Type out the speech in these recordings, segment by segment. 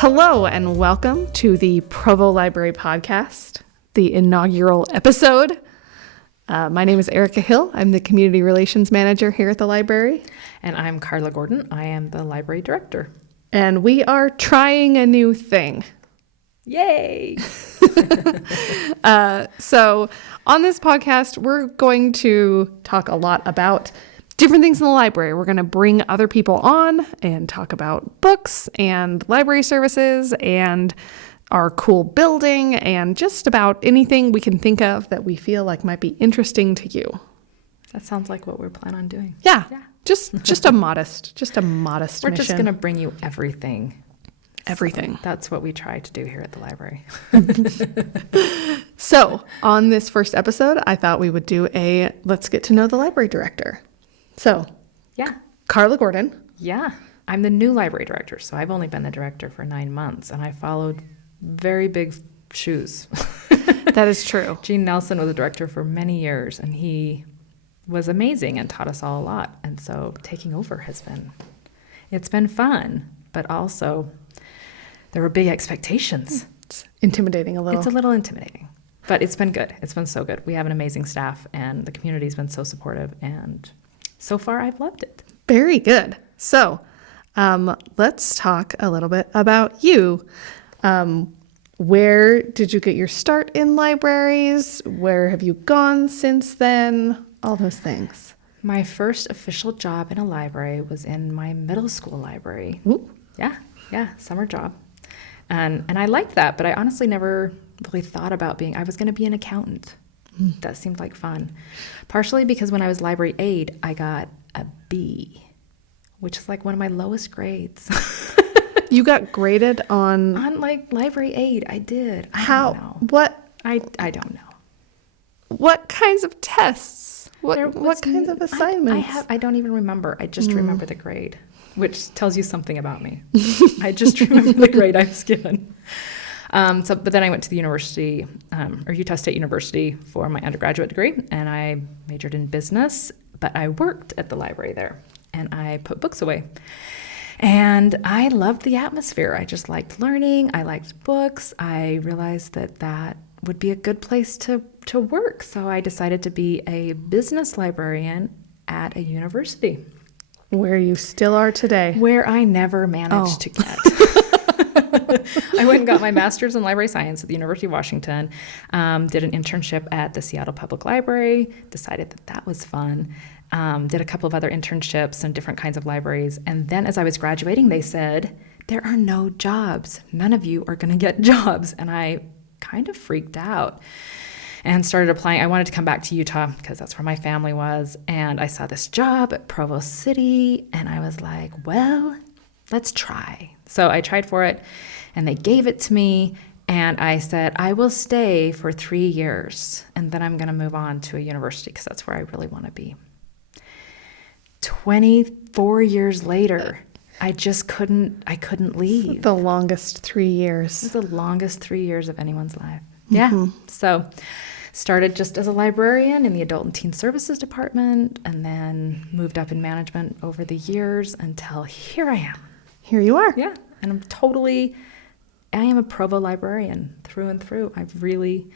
Hello and welcome to the Provo Library Podcast, the inaugural episode. My name is Erika Hill. I'm the Community Relations Manager here at the library. And I'm Carla Gordon. I am the Library Director. And we are trying a new thing. Yay! So on this podcast, we're going to talk a lot about different things in the library. We're going to bring other people on and talk about books and library services and our cool building and just about anything we can think of that we feel like might be interesting to you. That sounds like what we're planning on doing. Yeah. Just a modest We're mission. just going to bring you everything. Everything. So that's what we try to do here at the library. So on this first episode, I thought we would do a let's get to know the library director. So Yeah. Carla Gordon. Yeah. I'm the new Library Director, so I've only been the director for 9 months, and I followed very big shoes. That is true. Gene Nelson was a director for many years, and he was amazing and taught us all a lot. And so taking over it's been fun, but also there were big expectations. It's intimidating a little. It's a little intimidating, but it's been good. It's been so good. We have an amazing staff, and the community's been so supportive, and so far I've loved it. Very good. So let's talk a little bit about you. Where did you get your start in libraries? Where have you gone since then? All those things. My first official job in a library was in my middle school library. Ooh. Yeah, summer job. And I liked that, but I honestly never really thought about I was going to be an accountant. That seemed like fun. Partially because when I was library aide, I got a B, which is like one of my lowest grades. You got graded on like library aide, I did. how? I don't know. What? I don't know. What kinds of tests? There What was kinds of assignments? I don't even remember. I just remember the grade, which tells you something about me. I just remember the grade I was given. But then I went to the university, or Utah State University, for my undergraduate degree, and I majored in business, but I worked at the library there, and I put books away. And I loved the atmosphere. I just liked learning. I liked books. I realized that would be a good place to work. So I decided to be a business librarian at a university. Where you still are today. Where I never managed to get. I went and got my master's in library science at the University of Washington, did an internship at the Seattle Public Library, decided that was fun, did a couple of other internships in different kinds of libraries. And then as I was graduating, they said, there are no jobs. None of you are going to get jobs. And I kind of freaked out and started applying. I wanted to come back to Utah because that's where my family was. And I saw this job at Provo City, and I was like, well, let's try. So I tried for it, and they gave it to me, and I said, I will stay for 3 years, and then I'm going to move on to a university because that's where I really want to be. 24 years later, I couldn't leave. The longest 3 years. It's the longest 3 years of anyone's life. Yeah. So started just as a librarian in the Adult and Teen Services Department, and then moved up in management over the years until here I am. Here you are. Yeah. And I am a Provo librarian through and through. I've really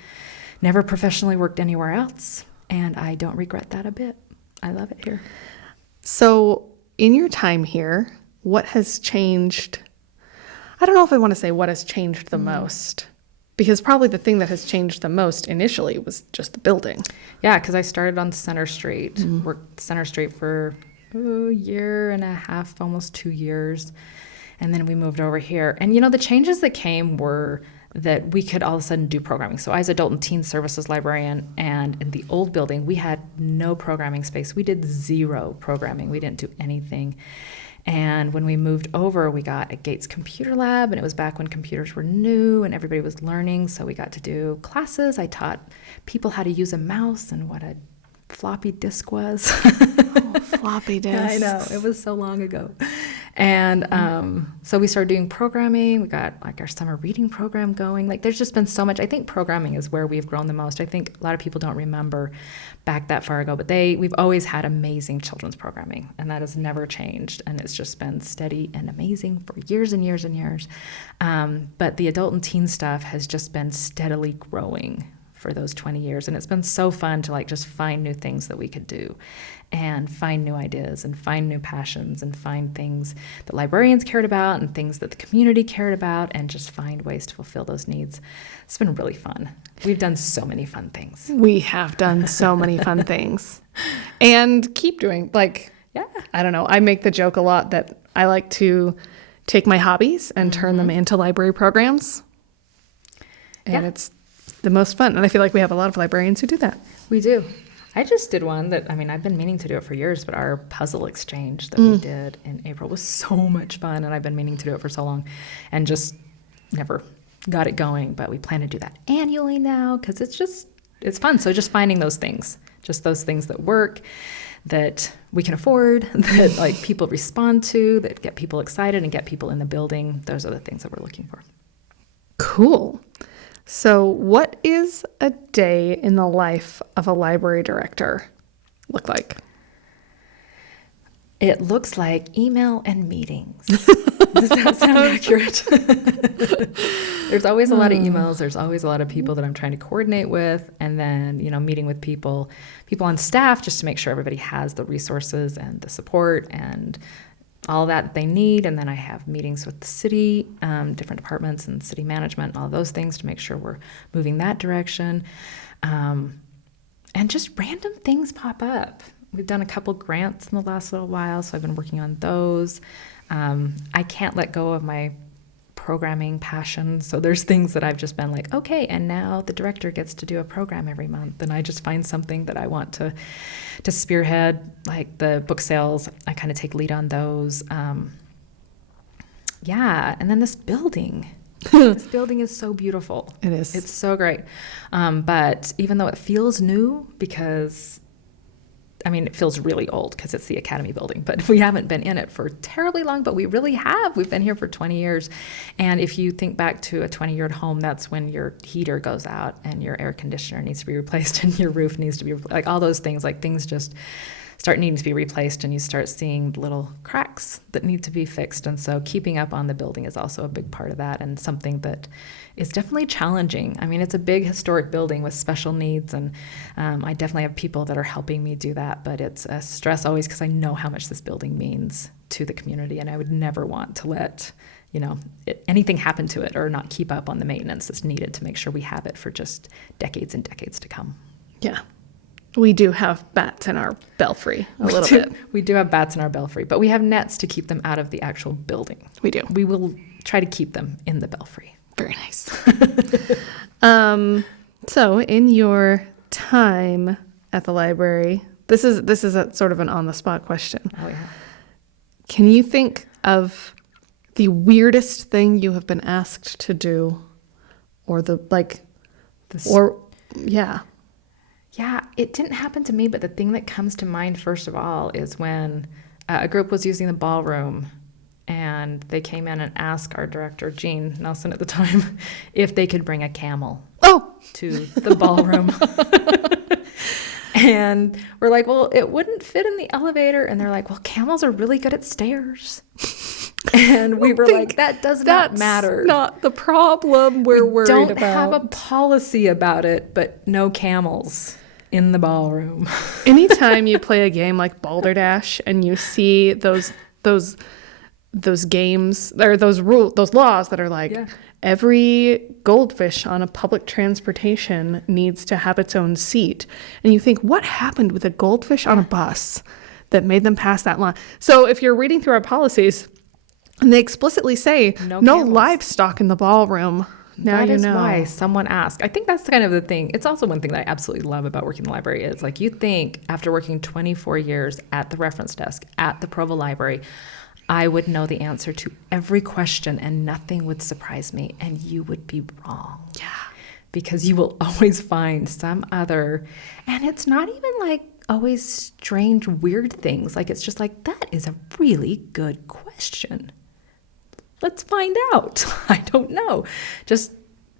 never professionally worked anywhere else, and I don't regret that a bit. I love it here. So in your time here, what has changed? I don't know if I want to say what has changed the most, because probably the thing that has changed the most initially was just the building. Yeah, because I started on Center Street, worked Center Street for a year and a half, almost 2 years. And then we moved over here. And, the changes that came were that we could all of a sudden do programming. So I was Adult and Teen Services librarian, and in the old building, we had no programming space. We did 0 programming. We didn't do anything. And when we moved over, we got a Gates computer lab, and it was back when computers were new and everybody was learning. So we got to do classes. I taught people how to use a mouse and what a floppy disk was. Oh, floppy disk. Yeah, I know. It was so long ago. And so we started doing programming. We got like our summer reading program going. Like there's just been so much. I think programming is where we've grown the most. I think a lot of people don't remember back that far ago, but we've always had amazing children's programming, and that has never changed. And it's just been steady and amazing for years and years and years. But the adult and teen stuff has just been steadily growing for those 20 years. And it's been so fun to like just find new things that we could do and find new ideas and find new passions and find things that librarians cared about and things that the community cared about and just find ways to fulfill those needs. It's been really fun. We've done so many fun things. We have done so many fun things and keep doing. Like, yeah, I don't know. I make the joke a lot that I like to take my hobbies and turn them into library programs. And it's the most fun. And I feel like we have a lot of librarians who do that. We do. I just did one that, I mean, I've been meaning to do it for years, but our puzzle exchange that we did in April was so much fun. And I've been meaning to do it for so long and just never got it going. But we plan to do that annually now because it's fun. So just finding those things, just those things that work, that we can afford, that like people respond to, that get people excited and get people in the building. Those are the things that we're looking for. Cool. So what is a day in the life of a library director look like? It looks like email and meetings. Does that sound accurate? There's always a lot of emails. There's always a lot of people that I'm trying to coordinate with. And then, meeting with people on staff just to make sure everybody has the resources and the support and all that they need. And then I have meetings with the city, different departments and city management, all those things to make sure we're moving that direction. And just random things pop up. We've done a couple grants in the last little while, so I've been working on those. I can't let go of my programming passion. So there's things that I've just been like, okay, and now the director gets to do a program every month. And I just find something that I want to spearhead, like the book sales. I kind of take lead on those. And then this building. This building is so beautiful. It is. It's so great. But even though it feels new because it feels really old because it's the Academy building, but we haven't been in it for terribly long, but we really have. We've been here for 20 years. And if you think back to a 20-year home, that's when your heater goes out and your air conditioner needs to be replaced and your roof needs to be like all those things, like things just start needing to be replaced and you start seeing little cracks that need to be fixed. And so keeping up on the building is also a big part of that and something that is definitely challenging. It's a big historic building with special needs, and I definitely have people that are helping me do that, but it's a stress always because I know how much this building means to the community, and I would never want to let anything happen to it or not keep up on the maintenance that's needed to make sure we have it for just decades and decades to come. Yeah. We do have bats in our belfry a little bit. We do have bats in our belfry, but we have nets to keep them out of the actual building. We do. We will try to keep them in the belfry. Very nice. So in your time at the library, this is a sort of an on-the-spot question. Oh, yeah. Can you think of the weirdest thing you have been asked to do, or yeah. Yeah, it didn't happen to me, but the thing that comes to mind first of all is when a group was using the ballroom and they came in and asked our director, Jean Nelson at the time, if they could bring a camel to the ballroom. And we're like, well, it wouldn't fit in the elevator. And they're like, well, camels are really good at stairs. And we were like, that does not matter. That's not the problem we're worried about. Don't have a policy about it, but no camels in the ballroom. Anytime you play a game like Balderdash and you see those games or those laws that are like every goldfish on a public transportation needs to have its own seat, and you think, what happened with a goldfish on a bus that made them pass that law? So if you're reading through our policies and they explicitly say no livestock in the ballroom, now you know. That is why someone asked. I think that's kind of the thing. It's also one thing that I absolutely love about working in the library is like you think after working 24 years at the reference desk at the Provo Library, I would know the answer to every question and nothing would surprise me, and you would be wrong. Yeah. Because you will always find some other, and it's not even like always strange, weird things. Like, it's just like, that is a really good question. Let's find out. I don't know. Just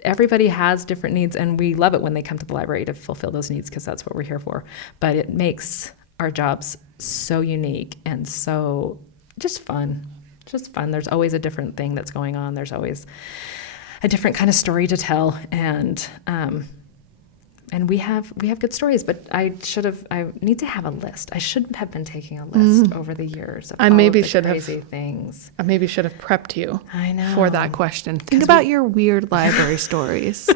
everybody has different needs, and we love it when they come to the library to fulfill those needs because that's what we're here for. But it makes our jobs so unique and so just fun. Just fun. There's always a different thing that's going on. There's always a different kind of story to tell, and we have good stories. But I need to have a list. I should have been taking a list over the years of all of the crazy things. I maybe should have prepped you. I know. For that question. Think about your weird library stories.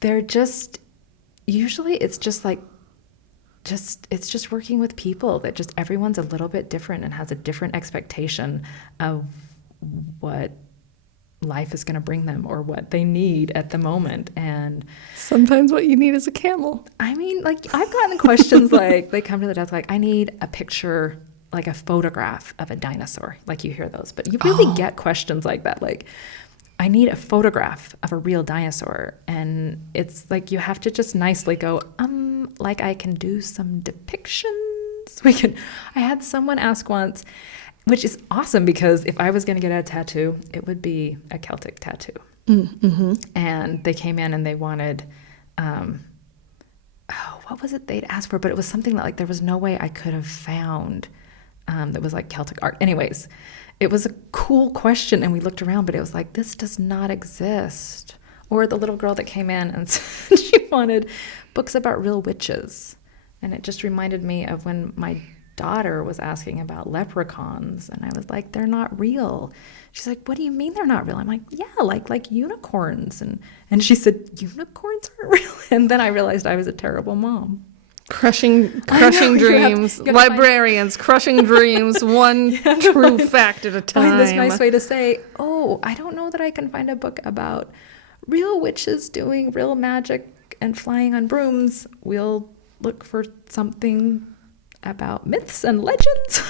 They're just usually it's just like it's just working with people that just everyone's a little bit different and has a different expectation of what life is going to bring them or what they need at the moment. And sometimes what you need is a camel. I mean, like, I've gotten questions like, they come to the desk like, I need a picture, like a photograph of a dinosaur. Like, you hear those, but you really get questions like that. Like, I need a photograph of a real dinosaur. And it's like, you have to just nicely go, like, I can do some depictions. I had someone ask once, which is awesome because if I was going to get a tattoo, it would be a Celtic tattoo. Mm-hmm. And they came in and they wanted, what was it they'd asked for? But it was something that, like, there was no way I could have found that was like Celtic art. Anyways, it was a cool question, and we looked around, but it was like, this does not exist. Or the little girl that came in and said she wanted books about real witches. And it just reminded me of when my daughter was asking about leprechauns, and I was like, they're not real. She's like, what do you mean they're not real? I'm like, yeah, like unicorns. And she said, unicorns aren't real. And then I realized I was a terrible mom. Crushing dreams. Librarians, crushing dreams, one true fact at a time. Find this nice way to say, I don't know that I can find a book about real witches doing real magic and flying on brooms. We'll look for something about myths and legends.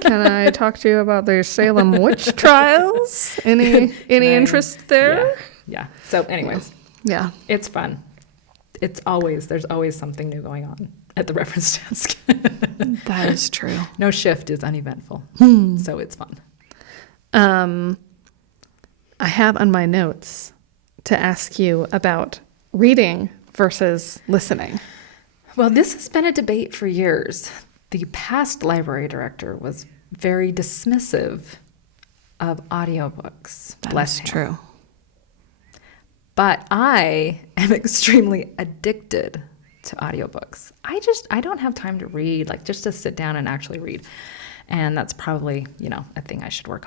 Can I talk to you about the Salem witch trials? Any interest there? Yeah. So anyways, yeah, it's fun. There's always something new going on at the reference desk. That is true. No shift is uneventful. So it's fun. I have on my notes to ask you about reading versus listening. Well, this has been a debate for years. The past library director was very dismissive of audiobooks. That's true. But I am extremely addicted to audiobooks. I don't have time to read, like, just to sit down and actually read. And that's probably, a thing I should work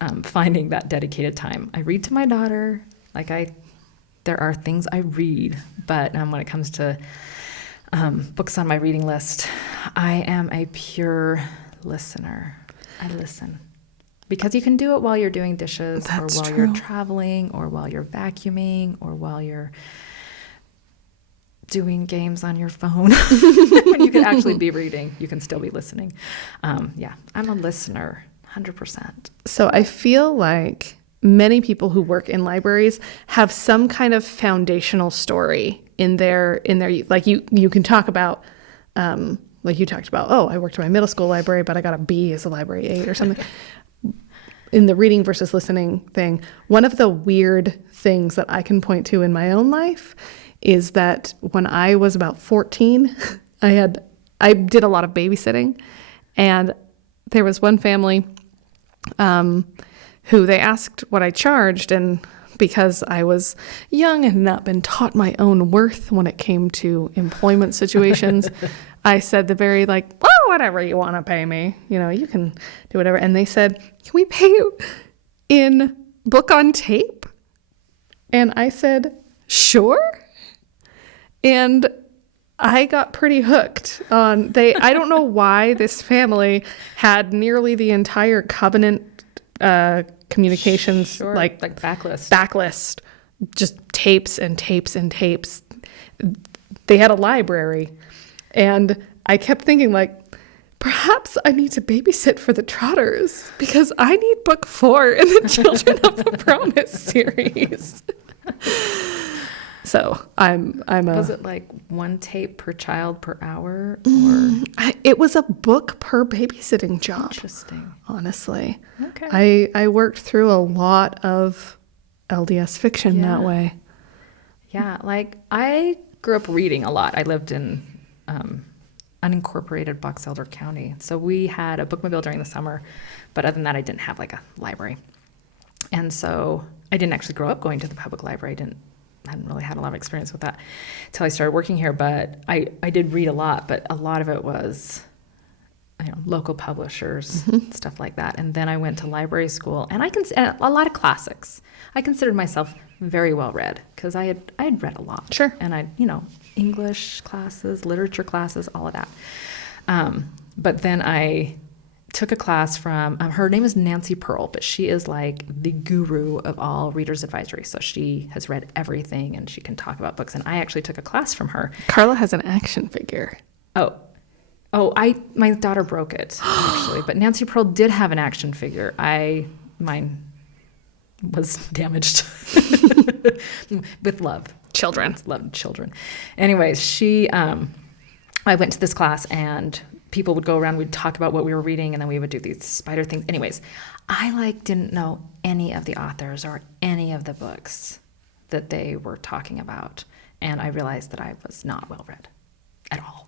on, finding that dedicated time. I read to my daughter. There are things I read, but when it comes to books on my reading list, I am a pure listener. I listen. Because you can do it while you're doing dishes, That's or while true. you're traveling, or while you're vacuuming, or while you're doing games on your phone. When you can actually be reading, you can still be listening. I'm a listener, 100%. So I feel like many people who work in libraries have some kind of foundational story in their like you can talk about like you talked about, I worked at my middle school library, but I got a B as a library aide or something. In the reading versus listening thing, one of the weird things that I can point to in my own life is that when I was about 14, I did a lot of babysitting, and there was one family who they asked what I charged, and because I was young and had not been taught my own worth when it came to employment situations, I said the very whatever you want to pay me, you can do whatever. And they said, can we pay you in book on tape? And I said, sure. And I got pretty hooked on I don't know why this family had nearly the entire Covenant communications like backlist, just tapes and tapes and tapes. They had a library, and I kept thinking perhaps I need to babysit for the Trotters because I need book 4 in the Children of the Promise series. So Was it like one tape per child per hour? Or it was a book per babysitting job. Interesting. Honestly. Okay. I worked through a lot of LDS fiction that Yeah. way. Yeah, like I grew up reading a lot. I lived in unincorporated Box Elder County. So we had a bookmobile during the summer, but other than that, I didn't have like a library. And so I didn't actually grow up going to the public library. I hadn't really had a lot of experience with that until I started working here. But I did read a lot, but a lot of it was, local publishers, stuff like that. And then I went to library school, and a lot of classics. I considered myself very well read because I had read a lot. Sure. And English classes, literature classes, all of that. But then I took a class from, her name is Nancy Pearl, but she is like the guru of all reader's advisory. So she has read everything and she can talk about books. And I actually took a class from her. Carla has an action figure. My daughter broke it actually, but Nancy Pearl did have an action figure. Mine was damaged with love. Children. Loved children. Anyways, I went to this class and people would go around, we'd talk about what we were reading, and then we would do these spider things. Anyways, I didn't know any of the authors or any of the books that they were talking about. And I realized that I was not well read at all.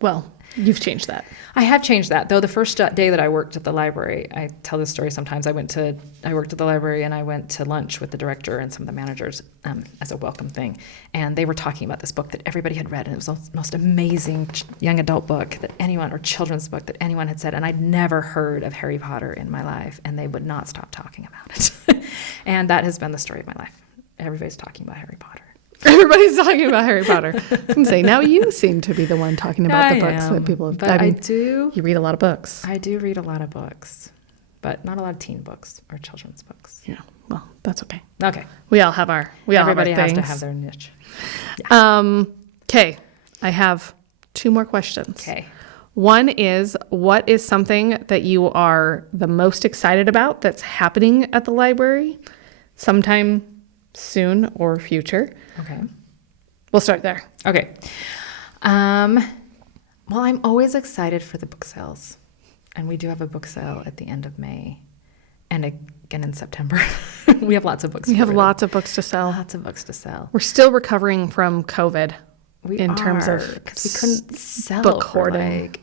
Well, you've changed that. I have changed that, though. The first day that I worked at the library, I tell this story sometimes. I worked at the library and I went to lunch with the director and some of the managers as a welcome thing. And they were talking about this book that everybody had read. And it was the most amazing young adult book or children's book that anyone had said. And I'd never heard of Harry Potter in my life. And they would not stop talking about it. And that has been the story of my life. Everybody's talking about Harry Potter. Everybody's talking about Harry Potter. I can say now you seem to be the one talking about the books that people have. But I do. You read a lot of books. I do read a lot of books, but not a lot of teen books or children's books. Yeah. Well, that's okay. Okay. We all have our. Everybody have our has things. to have their niche. Yeah. Okay. I have 2 more questions. Okay. One is, what is something that you are the most excited about that's happening at the library sometime soon or future? Okay. We'll start there. Okay. Well, I'm always excited for the book sales. And we do have a book sale at the end of May. And again in September. We have lots of books. We have lots of books to sell. Lots of books to sell. We're still recovering from COVID Terms of because we couldn't sell book hoarding.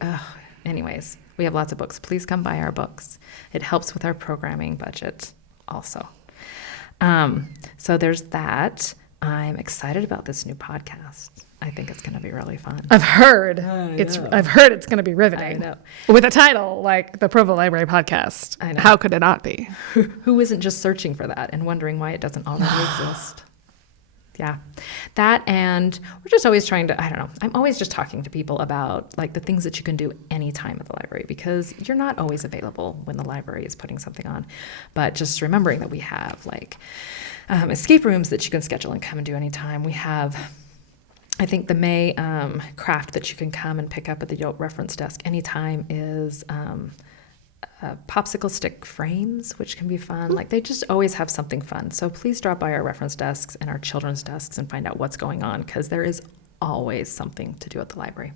Anyways, we have lots of books. Please come buy our books. It helps with our programming budget also. So there's that. I'm excited about this new podcast. I think it's going to be really fun. I've heard it's going to be riveting. I know. With a title like the Provo Library Podcast. I know. How could it not be? Who isn't just searching for that and wondering why it doesn't already exist? Yeah. That, and we're just always trying to, I don't know, I'm always just talking to people about the things that you can do anytime at the library, because you're not always available when the library is putting something on. But just remembering that we have escape rooms that you can schedule and come and do anytime. We have, I think the May craft that you can come and pick up at the Yote reference desk anytime is popsicle stick frames, which can be fun. They just always have something fun. So please drop by our reference desks and our children's desks and find out what's going on, because there is always something to do at the library.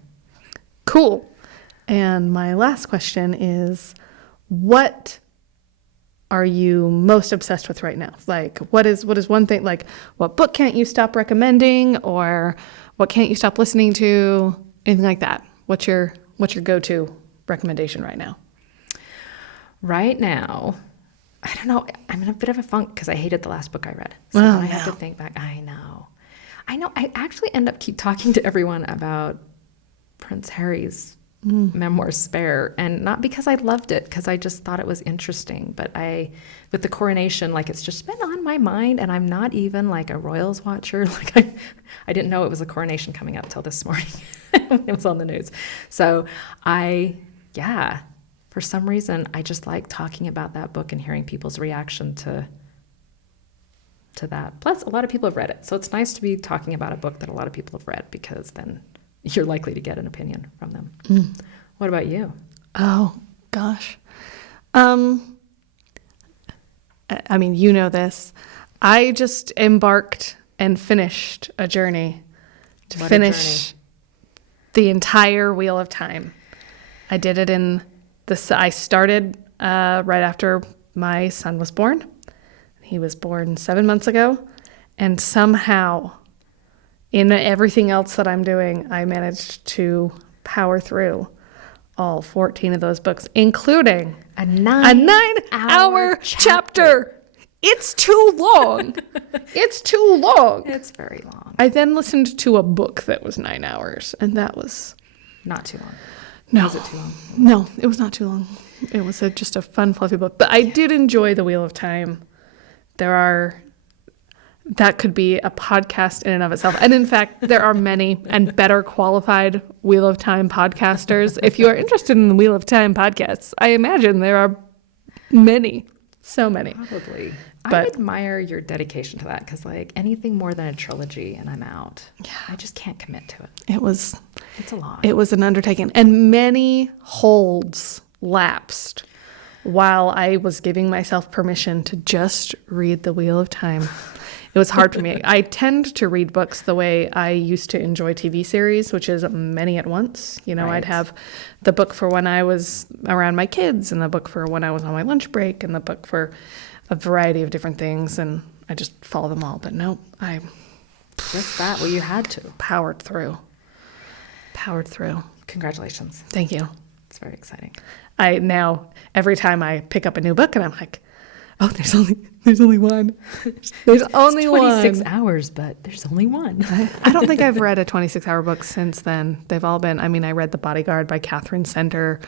Cool. And my last question is, what are you most obsessed with right now? What is one thing, what book can't you stop recommending, or what can't you stop listening to? Anything like that. What's your go-to recommendation right now? Right now, I don't know. I'm in a bit of a funk because I hated the last book I read. So I have to think back. I know. I actually keep talking to everyone about Prince Harry's memoir, Spare, and not because I loved it, because I just thought it was interesting. But with the coronation, it's just been on my mind, and I'm not even a Royals watcher. I didn't know it was a coronation coming up till this morning. It was on the news. So for some reason, I just like talking about that book and hearing people's reaction to that. Plus, a lot of people have read it. So it's nice to be talking about a book that a lot of people have read, because then you're likely to get an opinion from them. What about you? Oh, gosh. I mean, you know this. I just embarked and finished a journey to What a finish the entire Wheel of Time. I did it I started right after my son was born. He was born 7 months ago. And somehow, in everything else that I'm doing, I managed to power through all 14 of those books, including a nine-hour chapter. It's too long. It's too long. It's very long. I then listened to a book that was 9 hours, and that was... Not too long. No. Was it too long? No, it was not too long. It was just a fun, fluffy book. But I did enjoy The Wheel of Time. That could be a podcast in and of itself. And in fact, there are many and better qualified Wheel of Time podcasters. If you are interested in the Wheel of Time podcasts, I imagine there are many, so many. Probably. But I admire your dedication to that because, like, anything more than a trilogy and I'm out. Yeah. I just can't commit to it. It's a lot. It was an undertaking. And many holds lapsed while I was giving myself permission to just read The Wheel of Time. It was hard for me. I tend to read books the way I used to enjoy TV series, which is many at once. You know, Right. I'd have the book for when I was around my kids and the book for when I was on my lunch break and the book for a variety of different things. And I just follow them all. But no, I Just that. Well, you had to. powered through. Congratulations. Thank you. It's very exciting. I now, every time I pick up a new book and I'm like, oh, there's only one. There's only It's 26 one. hours, but there's only one. I don't think I've read a 26-hour book since then. They've all been, I read The Bodyguard by Catherine Center.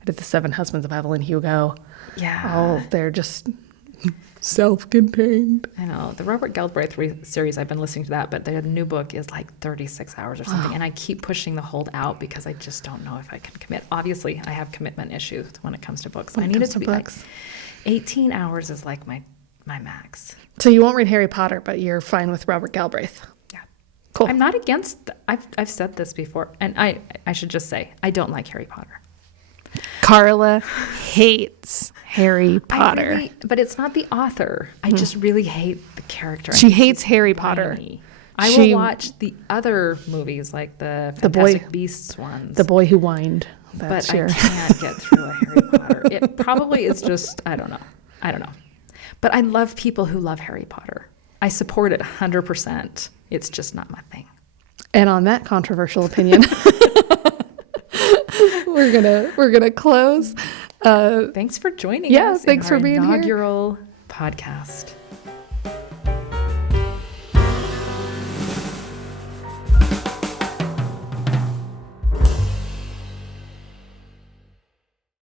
I did The Seven Husbands of Evelyn Hugo. Yeah. Oh, they're just self-contained. I know. The Robert Galbraith series, I've been listening to that, but their new book is like 36 hours or something. And I keep pushing the hold out because I just don't know if I can commit. Obviously, I have commitment issues when it comes to books. I need it to be like 18 hours is like my max. So you won't read Harry Potter, but you're fine with Robert Galbraith. Yeah. Cool. I'm not against, I've said this before, and I should just say, I don't like Harry Potter. Carla hates Harry Potter. But it's not the author. I just really hate the character. She hates Harry Potter. I will watch the other movies, like the Fantastic Beasts ones. The Boy Who Whined. But I can't get through a Harry Potter. It probably is just, I don't know. But I love people who love Harry Potter. I support it 100%. It's just not my thing. And on that controversial opinion, we're gonna close. Thanks for joining us. Thanks for being here. Inaugural podcast.